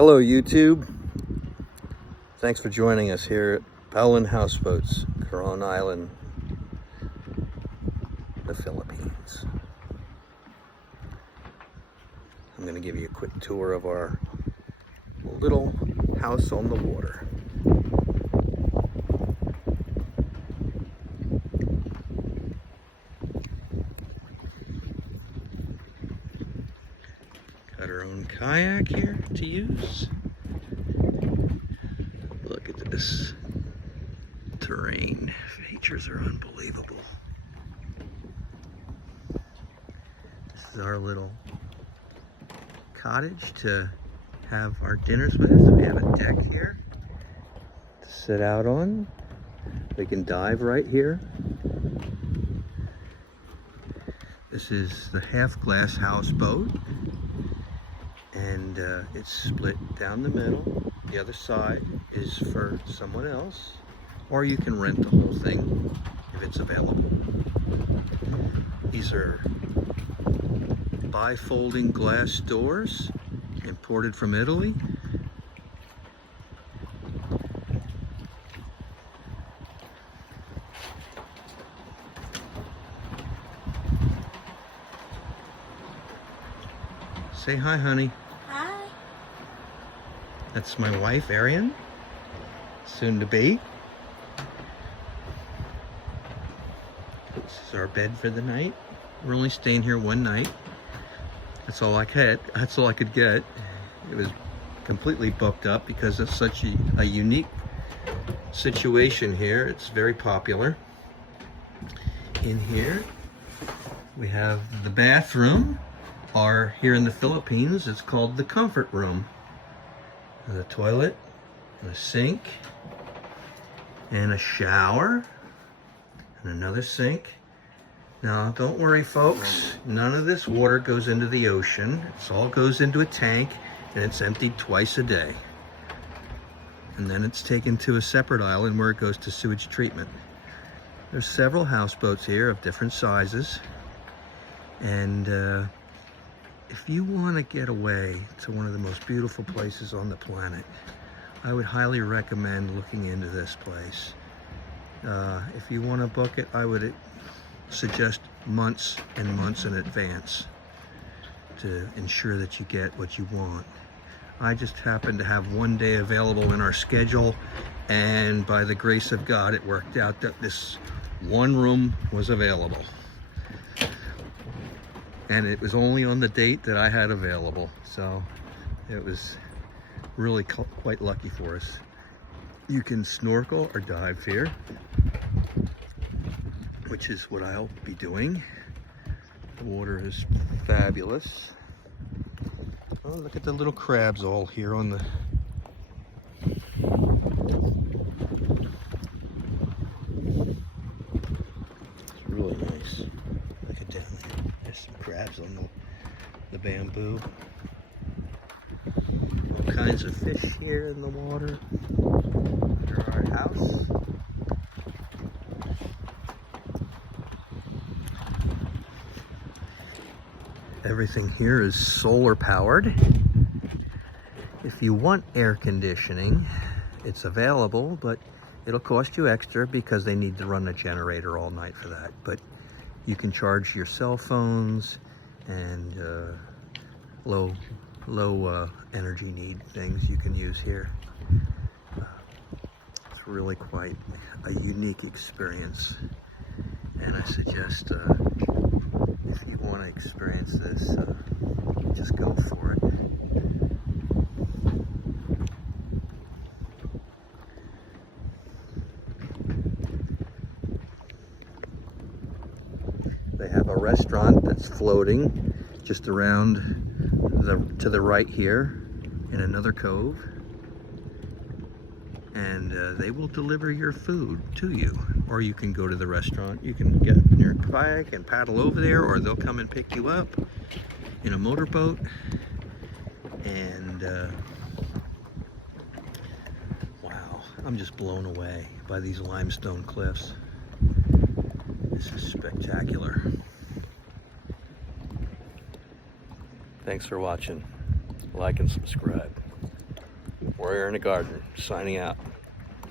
Hello YouTube, thanks for joining us here at Paolyn Houseboats Coron Island, the Philippines. I'm going to give you a quick tour of our little house on the water. Got our own kayak here to use. Look at this terrain. Features are unbelievable. This is our little cottage to have our dinners with us. We have a deck here to sit out on. We can dive right here. This is the half-glass houseboat, and it's split down the middle. The other side is for someone else, or you can rent the whole thing if it's available. These are bifolding glass doors, imported from Italy. Say hi, honey. Hi. That's my wife, Arian, soon to be. This is our bed for the night. We're only staying here one night. That's all I could get. It was completely booked up because it's such a unique situation here. It's very popular. In here, we have the bathroom. Here in the Philippines, it's called the comfort room. And a toilet, and a sink, and a shower, and another sink. Now, don't worry, folks. None of this water goes into the ocean. It all goes into a tank, and it's emptied twice a day. And then it's taken to a separate island where it goes to sewage treatment. There's several houseboats here of different sizes. And if you want to get away to one of the most beautiful places on the planet, I would highly recommend looking into this place. If you want to book it, I would suggest months and months in advance to ensure that you get what you want. I just happened to have one day available in our schedule, and by the grace of God, it worked out that this one room was available. And it was only on the date that I had available, so it was really quite lucky for us. You can snorkel or dive here, which is what I'll be doing. The water is fabulous. Oh, look at the little crabs all here on the... It's really nice. Look at down there. There's some crabs on the bamboo. All kinds of fish here in the water. Under our house. Everything here is solar powered. If you want air conditioning, it's available, but it'll cost you extra because they need to run a generator all night for that. But you can charge your cell phones and low energy need things you can use here. It's really quite a unique experience, and I suggest if you want to experience this, just go for it. They have a restaurant that's floating just around to the right here in another cove, and they will deliver your food to you, or you can go to the restaurant. You can get in your kayak and paddle over there, or they'll come and pick you up in a motorboat. And wow, I'm just blown away by these limestone cliffs. This is spectacular. Thanks for watching. Like and subscribe. Destroyer in the Garden, signing out.